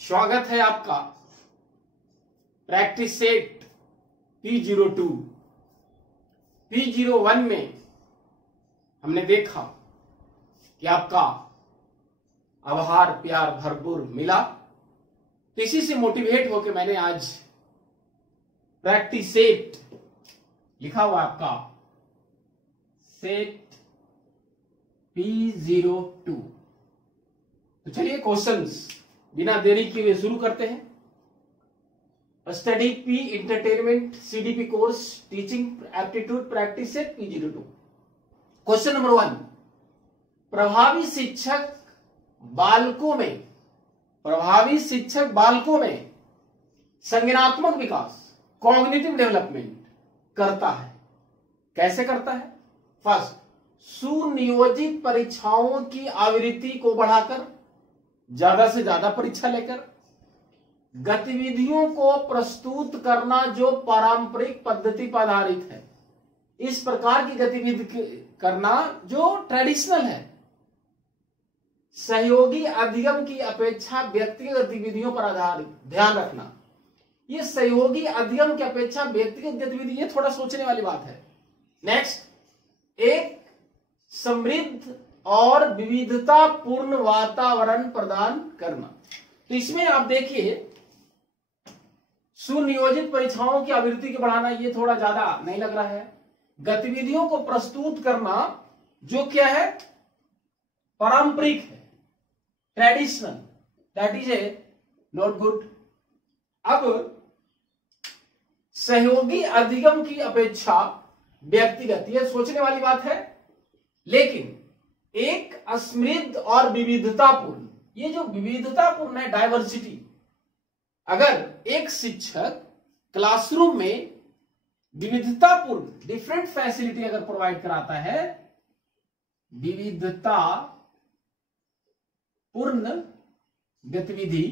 स्वागत है आपका प्रैक्टिस सेट P02 P01 में। हमने देखा कि आपका आभार प्यार भरपूर मिला, तो इसी से मोटिवेट होकर मैंने आज प्रैक्टिस सेट लिखा हुआ आपका सेट P02। तो चलिए क्वेश्चंस बिना देरी किए शुरू करते हैं। Study P entertainment CDP course teaching aptitude practice set P02। Question number 1, प्रभावी शिक्षक बालकों में संज्ञानात्मक विकास कॉग्निटिव डेवलपमेंट करता है। कैसे करता है? फर्स्ट, सुनियोजित परीक्षाओं की आवृत्ति को बढ़ाकर, ज्यादा से ज्यादा परीक्षा लेकर, गतिविधियों को प्रस्तुत करना जो पारंपरिक पद्धति पर आधारित है, इस प्रकार की गतिविधि करना जो ट्रेडिशनल है, सहयोगी अधिगम की अपेक्षा व्यक्तिगत गतिविधियों पर आधारित। ध्यान रखना, ये सहयोगी अधिगम की अपेक्षा व्यक्तिगत गतिविधि, ये थोड़ा सोचने वाली बात है। नेक्स्ट, एक समृद्ध और विविधतापूर्ण वातावरण प्रदान करना। तो इसमें आप देखिए, सुनियोजित परीक्षाओं की आवृत्ति को बढ़ाना, ये थोड़ा ज्यादा नहीं लग रहा है। गतिविधियों को प्रस्तुत करना जो क्या है, पारंपरिक है, traditional, that is a not good. अब सहयोगी अधिगम की अपेक्षा व्यक्तिगत, यह सोचने वाली बात है। लेकिन एक समृद्ध और विविधतापूर्ण, ये जो विविधतापूर्ण है, डाइवर्सिटी, अगर एक शिक्षक क्लासरूम में विविधतापूर्ण डिफरेंट फैसिलिटी अगर प्रोवाइड कराता है, विविधतापूर्ण गतिविधि,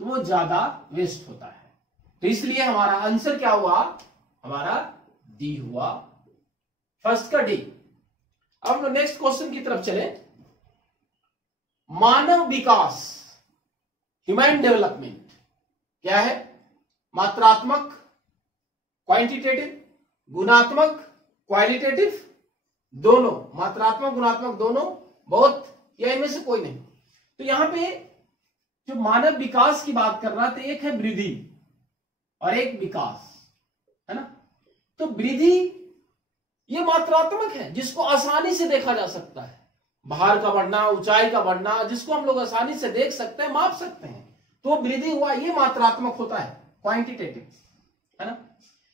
तो वो ज्यादा वेस्ट होता है। तो इसलिए हमारा आंसर क्या हुआ? हमारा डी हुआ, फर्स्ट का डी। अब हम नेक्स्ट क्वेश्चन की तरफ चले। मानव विकास, ह्यूमन डेवलपमेंट क्या है? मात्रात्मक, क्वांटिटेटिव, गुणात्मक, क्वालिटेटिव, दोनों, मात्रात्मक गुणात्मक दोनों, बहुत, या इनमें से कोई नहीं। तो यहां पे जो मानव विकास की बात कर रहा, तो एक है वृद्धि और एक विकास, है ना। तो वृद्धि ये मात्रात्मक है, जिसको आसानी से देखा जा सकता है, बाहर का बढ़ना, ऊंचाई का बढ़ना, जिसको हम लोग आसानी से देख सकते हैं, माप सकते हैं, तो वृद्धि हुआ, ये मात्रात्मक होता है, क्वांटिटेटिव, है ना।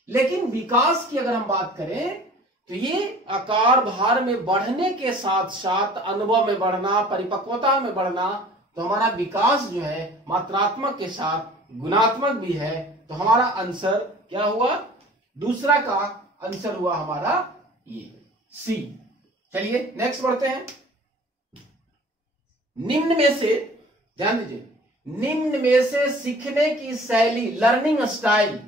लेकिन विकास की अगर हम बात करें, तो ये आकार भार में बढ़ने के साथ साथ अनुभव में बढ़ना, परिपक्वता में बढ़ना, तो हमारा विकास जो है मात्रात्मक के साथ गुणात्मक भी है। तो हमारा आंसर क्या हुआ? दूसरा का आंसर हुआ हमारा ये सी। चलिए नेक्स्ट बढ़ते हैं। निम्न में से, ध्यान दीजिए, निम्न में से सीखने की शैली, लर्निंग स्टाइल,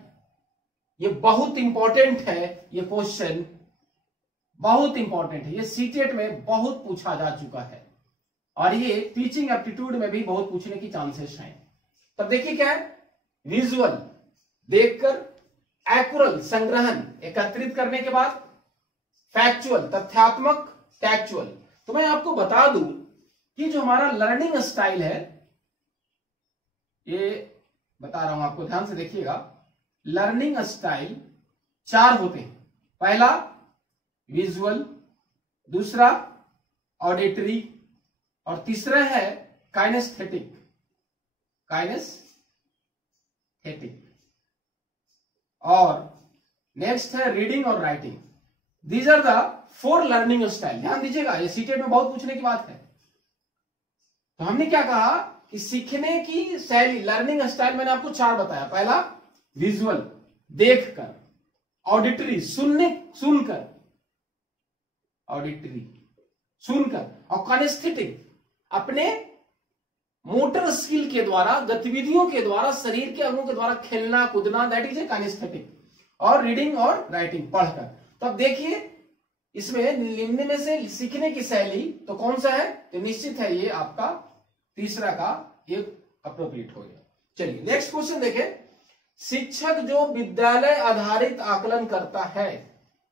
ये बहुत इंपॉर्टेंट है। ये क्वेश्चन बहुत इंपॉर्टेंट है, ये सीटेट में बहुत पूछा जा चुका है और ये टीचिंग एप्टीट्यूड में भी बहुत पूछने की चांसेस हैं। तब देखिए क्या है, विजुअल, देखकर, एक्युरल, संग्रहण, एकत्रित करने के बाद, फैक्चुअल, तथ्यात्मक, टैक्चुअल। तो मैं आपको बता दूं कि जो हमारा लर्निंग स्टाइल है, ये बता रहा हूं आपको, ध्यान से देखिएगा। लर्निंग स्टाइल 4 होते हैं। पहला विजुअल, दूसरा ऑडिटरी, और तीसरा है काइनेस्थेटिक, और नेक्स्ट है रीडिंग और writing. These are the 4 learning style. ध्यान दीजिएगा, ये सीटेट में बहुत पूछने की बात है। तो हमने क्या कहा कि सीखने की शैली, लर्निंग स्टाइल, मैंने आपको 4 बताया। पहला विजुअल, देखकर, ऑडिटरी, सुनकर, ऑडिटरी, सुनकर, और काइनेस्थेटिक, अपने मोटर स्किल के द्वारा, गतिविधियों के द्वारा, शरीर के अंगों के द्वारा खेलना कूदना, दैट इज ए काइनेस्थेटिक, और रीडिंग और राइटिंग, पढ़कर। तो अब देखिए इसमें निम्न में से सीखने की शैली तो कौन सा है? तो निश्चित है ये आपका तीसरा का ये अप्रोप्रिएट हो गया। चलिए नेक्स्ट क्वेश्चन देखें। शिक्षक जो विद्यालय आधारित आकलन करता है,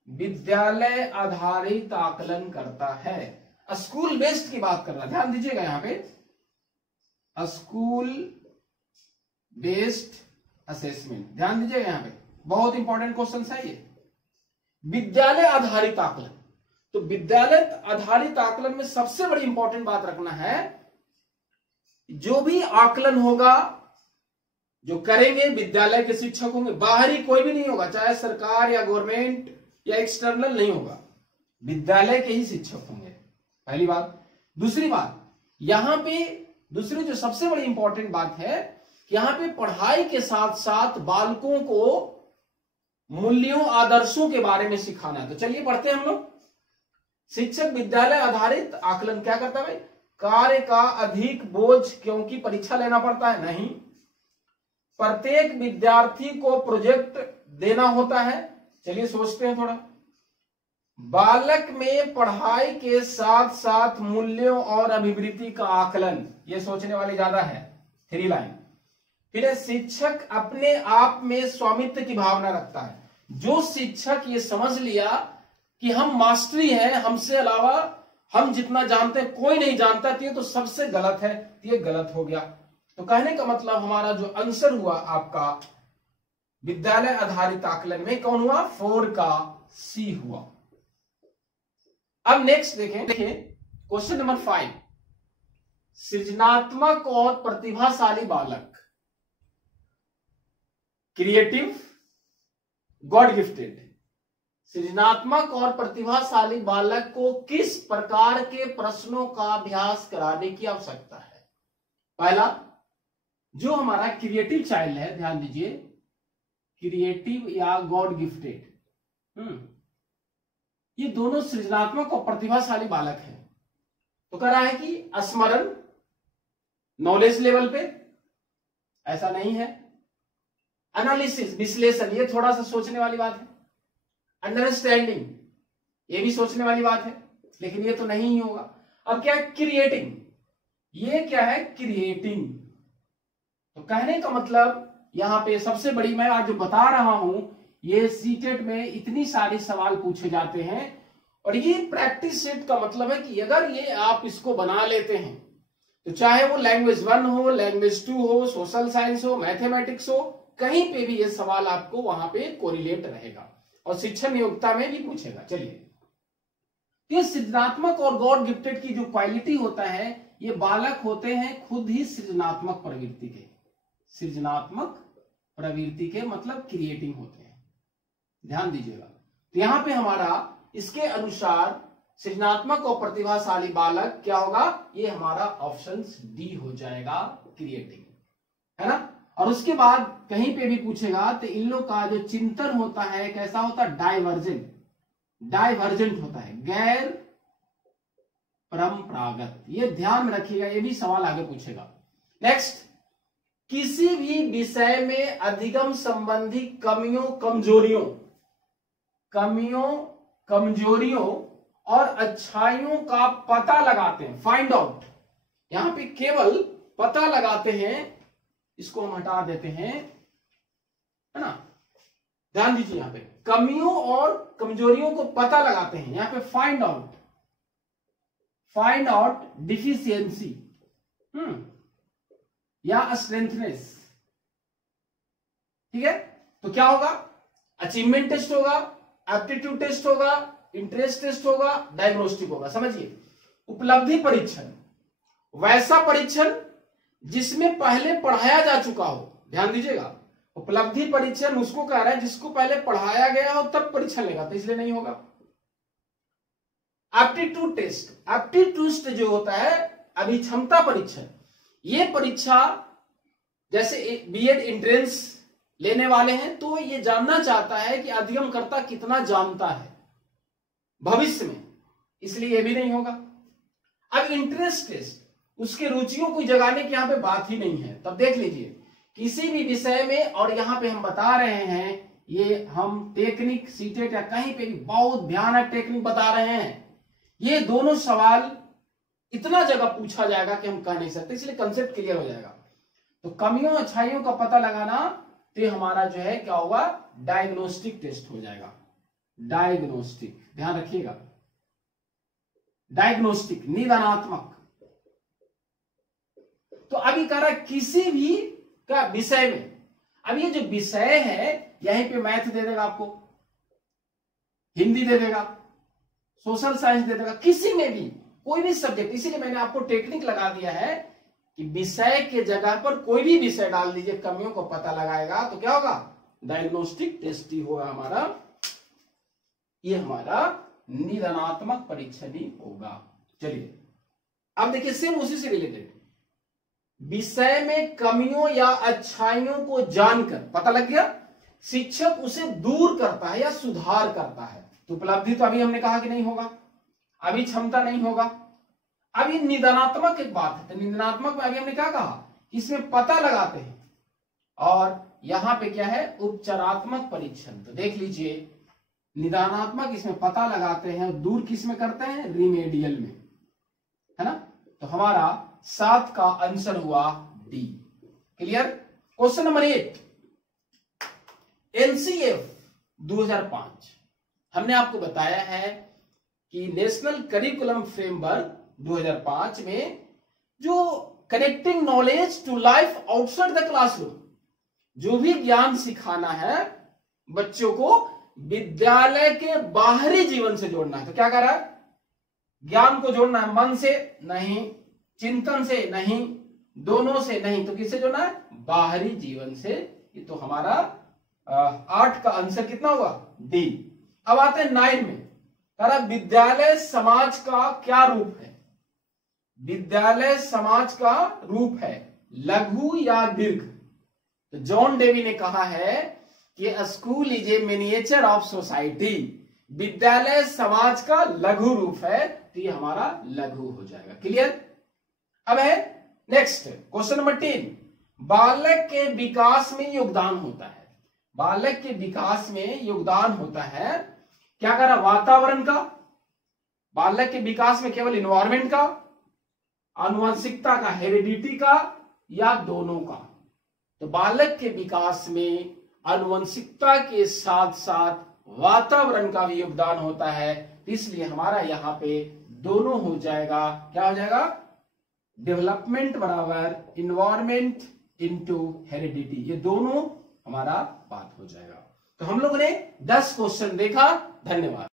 विद्यालय आधारित आकलन करता है, स्कूल बेस्ड की बात कर रहा है, ध्यान दीजिएगा यहां पे, स्कूल बेस्ड असेसमेंट, ध्यान दीजिएगा यहां पे, बहुत इंपॉर्टेंट क्वेश्चन है ये। विद्यालय आधारित आकलन, तो विद्यालय आधारित आकलन में सबसे बड़ी इंपॉर्टेंट बात रखना है, जो भी आकलन होगा, जो करेंगे विद्यालय के शिक्षक होंगे, बाहरी कोई भी नहीं होगा, चाहे सरकार या गवर्नमेंट या एक्सटर्नल नहीं होगा, विद्यालय के ही शिक्षक होंगे, पहली बात। दूसरी बात, यहां पे दूसरी जो सबसे बड़ी इंपॉर्टेंट बात है कि यहां पे पढ़ाई के साथ साथ बालकों को मूल्यों आदर्शों के बारे में सिखाना है। तो चलिए पढ़ते हैं हम लोग। शिक्षक विद्यालय आधारित आकलन क्या करता है भाई? कार्य का अधिक बोझ क्योंकि परीक्षा लेना पड़ता है? नहीं। प्रत्येक विद्यार्थी को प्रोजेक्ट देना होता है? चलिए सोचते हैं थोड़ा। बालक में पढ़ाई के साथ साथ मूल्यों और अभिवृत्ति का आकलन, ये सोचने वाली ज्यादा है, 3 लाइन। फिर शिक्षक अपने आप में स्वामित्व की भावना रखता है। जो शिक्षक ये समझ लिया कि हम मास्टरी हैं, हमसे अलावा हम जितना जानते हैं कोई नहीं जानता, ये तो सबसे गलत है, ये गलत हो गया। तो कहने का मतलब हमारा जो आंसर हुआ आपका विद्यालय आधारित आकलन में कौन हुआ? 4 का सी हुआ। अब नेक्स्ट देखें, क्वेश्चन नंबर 5। सृजनात्मक और प्रतिभाशाली बालक, क्रिएटिव, गॉड गिफ्टेड, सृजनात्मक और प्रतिभाशाली बालक को किस प्रकार के प्रश्नों का अभ्यास कराने की आवश्यकता है? पहला, जो हमारा क्रिएटिव चाइल्ड है, ध्यान दीजिए, क्रिएटिव या गॉड गिफ्टेड, ये दोनों सृजनात्मक और प्रतिभाशाली बालक हैं। तो कह रहा है कि स्मरण, नॉलेज लेवल पे, ऐसा नहीं है। एनालिसिस, विश्लेषण, ये थोड़ा सा सोचने वाली बात है। अंडरस्टैंडिंग, ये भी सोचने वाली बात है, लेकिन ये तो नहीं ही होगा। अब क्या है? क्रिएटिंग, ये क्या है? क्रिएटिंग। तो कहने का मतलब यहां पे सबसे बड़ी, मैं आज जो बता रहा हूं, ये सीटेट में इतनी सारी सवाल पूछे जाते हैं, और ये प्रैक्टिस सेट का मतलब है कि अगर ये आप इसको बना लेते हैं, तो चाहे वो लैंग्वेज 1 हो, लैंग्वेज 2 हो, सोशल साइंस हो, मैथमेटिक्स हो, कहीं पे भी ये सवाल आपको वहां पे कोरिलेट रहेगा, और शिक्षण नियोक्ता में भी पूछेगा। चलिए, ये सृजनात्मक और गॉड गिफ्टेड की जो क्वालिटी होता है, ये बालक होते हैं खुद ही सृजनात्मक प्रवृत्ति के, सृजनात्मक प्रवृत्ति के मतलब क्रिएटिंग होते हैं, ध्यान दीजिएगा। तो यहां पे हमारा इसके अनुसार सृजनात्मक और प्रतिभाशाली बालक क्या होगा? ये हमारा ऑप्शन डी हो जाएगा, क्रिएटिंग, है ना। और उसके बाद कहीं पे भी पूछेगा तो इन लोग का जो चिंतन होता है कैसा होता है? डाइवर्जेंट, डाइवर्जेंट होता है, गैर परंपरागत। ये ध्यान में रखिएगा, ये भी सवाल आगे पूछेगा। नेक्स्ट, किसी भी विषय में अधिगम संबंधी कमजोरियों और अच्छाइयों का पता लगाते हैं, फाइंड आउट। यहां पे केवल पता लगाते हैं, इसको हम हटा देते हैं, है ना। ध्यान दीजिए, यहां पे कमियों और कमजोरियों को पता लगाते हैं, यहां पे फाइंड आउट डिफिशियंसी या स्ट्रेंथनेस, ठीक है। तो क्या होगा? अचीवमेंट टेस्ट होगा, एप्टीट्यूड टेस्ट होगा, इंटरेस्ट टेस्ट होगा, डायग्नोस्टिक होगा। समझिए, उपलब्धि परीक्षण, वैसा परीक्षण जिसमें पहले पढ़ाया जा चुका हो, ध्यान दीजिएगा। उपलब्धि परीक्षण उसको कह रहा है जिसको पहले पढ़ाया गया हो तब परीक्षण लेगा, तो इसलिए नहीं होगा। एप्टीट्यूड टेस्ट, एप्टीट्यूड जो होता है अभिक्षमता परीक्षण, ये परीक्षा जैसे बीएड एंट्रेंस लेने वाले हैं तो ये जानना चाहता है कि अधिगमकर्ता कितना जानता है भविष्य में, इसलिए ये भी नहीं होगा। अब इंटरेस्ट टेस्ट, उसके रुचियों को जगाने की यहां पे बात ही नहीं है। तब देख लीजिए, किसी भी विषय में, और यहां पे हम बता रहे हैं, ये हम टेक्निक सीटेट या कहीं पे भी बहुत भयानक टेक्निक बता रहे हैं, ये दोनों सवाल इतना जगह पूछा जाएगा कि हम कह नहीं सकते, इसलिए कंसेप्ट क्लियर हो जाएगा। तो कमियों अच्छाइयों का पता लगाना, तो हमारा जो है क्या होगा, डायग्नोस्टिक टेस्ट हो जाएगा। डायग्नोस्टिक, ध्यान रखिएगा, डायग्नोस्टिक निदानात्मक। तो अभी कह रहा है किसी भी का विषय में, अब ये जो विषय है यहीं पे मैथ दे देगा आपको, हिंदी दे देगा, सोशल साइंस दे देगा, किसी में भी कोई भी सब्जेक्ट। इसीलिए मैंने आपको टेक्निक लगा दिया है कि विषय के जगह पर कोई भी विषय डाल दीजिए, कमियों को पता लगाएगा तो क्या होगा, डायग्नोस्टिक टेस्ट ही होगा हमारा, ये हमारा निदानात्मक परीक्षण ही होगा। चलिए अब देखिए सेम उसी से रिलेटेड, विषय में कमियों या अच्छाइयों को जानकर पता लग गया, शिक्षक उसे दूर करता है या सुधार करता है। तो उपलब्धि तो अभी हमने कहा कि नहीं होगा, अभी क्षमता नहीं होगा। अब ये निदानात्मक एक बात है, तो निदानात्मक में अभी हमने क्या कहा, इसमें पता लगाते हैं, और यहां पे क्या है, उपचारात्मक परीक्षण। तो देख लीजिए, निदानात्मक इसमें पता लगाते हैं, दूर किस में करते हैं, रिमेडियल में, है ना। तो हमारा 7 का आंसर हुआ D. Clear. Question number 8, NCF 2005, हमने आपको बताया है कि नेशनल करिकुलम फ्रेमवर्क 2005 में जो connecting knowledge to life outside the classroom, जो भी ज्ञान सिखाना है बच्चों को विद्यालय के बाहरी जीवन से जोड़ना है। तो क्या कर रहा है, ज्ञान को जोड़ना है, मन से नहीं, चिंतन से नहीं, दोनों से नहीं, तो किससे जोड़ना है, बाहरी जीवन से। ये तो हमारा 8 का आंसर कितना हुआ, डी। अब आते हैं 9 में, कह विद्यालय समाज का क्या रूप है। विद्यालय समाज का रूप है लघु या दीर्घ। तो जॉन डेवी ने कहा है कि school is a miniature of society, विद्यालय समाज का लघु रूप है, तो ये हमारा लघु हो जाएगा। क्लियर। अब है नेक्स्ट क्वेश्चन नंबर 10, बालक के विकास में योगदान होता है। बालक के विकास में योगदान होता है, क्या करा, वातावरण का, बालक के विकास में केवल इन्वायरमेंट का, आनुवंशिकता का, हेरिडिटी का, या दोनों का। तो बालक के विकास में आनुवंशिकता के साथ साथ वातावरण का भी योगदान होता है, इसलिए हमारा यहां पे दोनों हो जाएगा। क्या हो जाएगा, डेवलपमेंट बराबर इन्वायरमेंट इनटू हेरिडिटी, ये दोनों हमारा बात हो जाएगा। तो हम लोगों ने 10 क्वेश्चन देखा। धन्यवाद।